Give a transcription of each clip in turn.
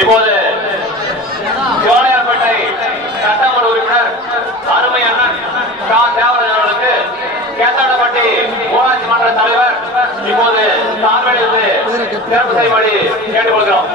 இப்போது ஜோலையார்பேட்டை சட்டமன்ற உறுப்பினர் அருமை அண்ணன் கா. தேவராஜ் அவர்களுக்கு கேத்தாடப்பட்டி ஊராட்சி மன்ற தலைவர் இப்போது சார்பிலிருந்து தேர்வு செய்யும்படி கேட்டுக்கொள்கிறோம்.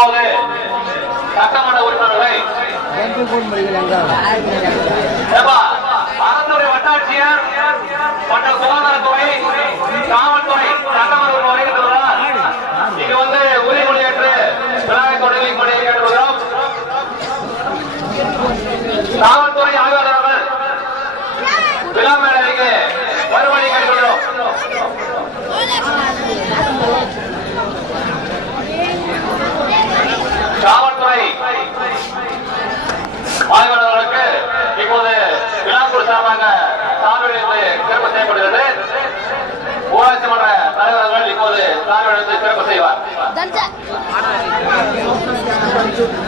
இப்போது சட்டமன்ற உறுப்பினர்களை அரசுடைய வட்டாட்சியர் மற்றும் சுகாதாரத்துறை காவல் YouTube.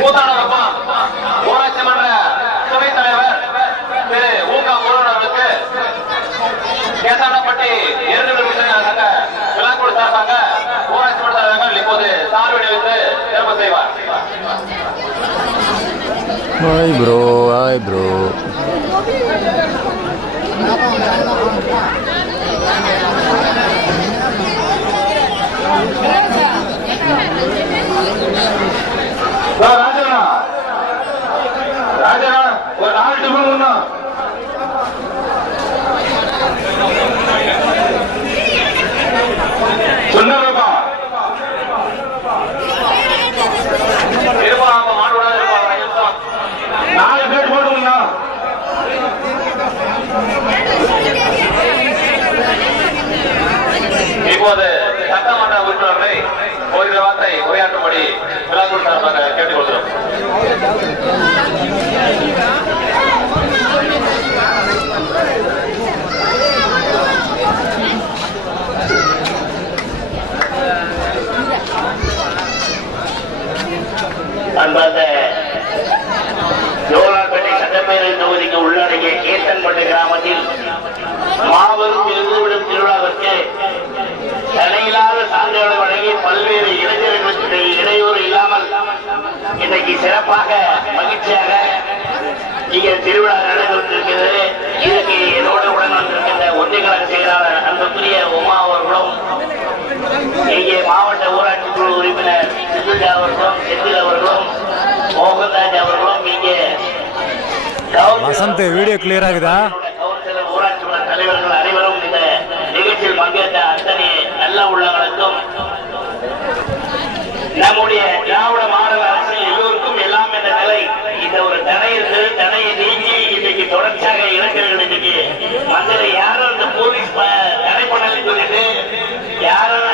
கூத்தாடப்பா ஊராட்சி மன்ற துணைத் தலைவர் திரு ஊகா முருகன் அவருக்கு கேசானப்பட்டி எருநூறு சங்க விழாக்குழு சார்பாக கிளியர் ஆகுதா? தலைவர்கள் அனைவரும் இந்த நிகழ்ச்சியில் பங்கேற்ற அத்தனை நல்ல உள்ளவர்களுக்கும் நம்முடைய திராவிட மாடல் அரசு எல்லோருக்கும் எல்லாம் என்ற நிலை. இந்த ஒரு தடை இருந்தது தடையை நீங்கி இன்னைக்கு தொடர்ச்சியாக இளைஞர்கள் இன்னைக்கு மந்திரி யாரும் இந்த போலீஸ் தடை பண்ணலன்னு சொல்லிட்டு யாரும்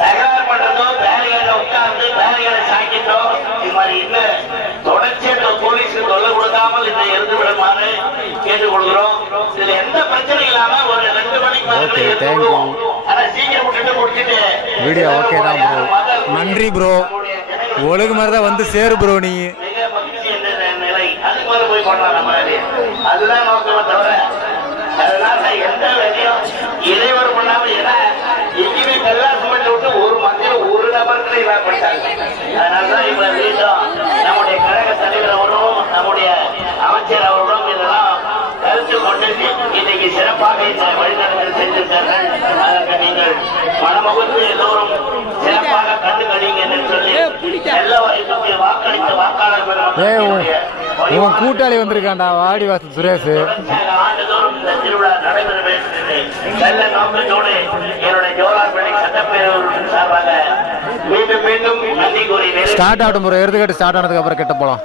தகராறு பண்றதோ பேரிகளை உட்கார்ந்து பேரிகளை சாக்கிட்டோ இது மாதிரி இல்ல தொடர்ச்சி இந்த போலீஸுக்கு தொல்லை கொடுக்காமல் இதை இருந்து விடுமாறு கேட்டுக்கொள்கிறோம் இதுல எந்த பிரச்சனையும் இல்லாம ஒரு ரெண்டு மணிக்கு you. விடுவோம். ஆனா சீக்கிரம் விட்டுட்டு முடிச்சிட்டு வீடியோ ஓகே தான் ப்ரோ நன்றி ப்ரோ ஒழுங்கு மாதிரி தான் வந்து சேரு ப்ரோ நீ. மிக மகிழ்ச்சி என்ற நிலை. அதுக்கு மேல போய் பண்ணலாம் நம்ம வேலையை. அதுதான் நோக்கமே தவிர அதனால எந்த வேலையும் இடைவெளி பண்ணாம ஏன்னா எங்கேயுமே கல்லாசம் பண்ணி விட்டு ஒரு மத்தியில் ஒரு அதனாலதான் இப்ப மீண்டும் நம்முடைய இன்னைக்கு சிறப்பாக இந்த வழிநடத்தல் செஞ்சிருக்கார்கள் அதற்கு நீங்கள் மனமுகந்து எல்லோரும் சிறப்பாக கண்டு கழிங்க என்று சொல்லி எல்லா வாய்ப்புக்கு வாக்களித்த வாக்காளர் ஏய் உன் கூட்டாளி வந்திருக்கான்டா வாடி வாசல் சுரேஷ் ஆண்டுதோறும் இந்த திருவிழா நடைபெற வேண்டும் என்று நல்ல நோக்கத்தோடு என்னுடைய ஜோலார்பேட்டை சட்டப்பேரவை உறுப்பினர் சார்பாக மீண்டும் மீண்டும் நன்றி கூறி நிறைவு ஸ்டார்ட் ஆகட்டும் ப்ரோ எடுத்துக்கிட்டு ஸ்டார்ட் ஆனதுக்கு அப்புறம் கிட்ட போலாம்.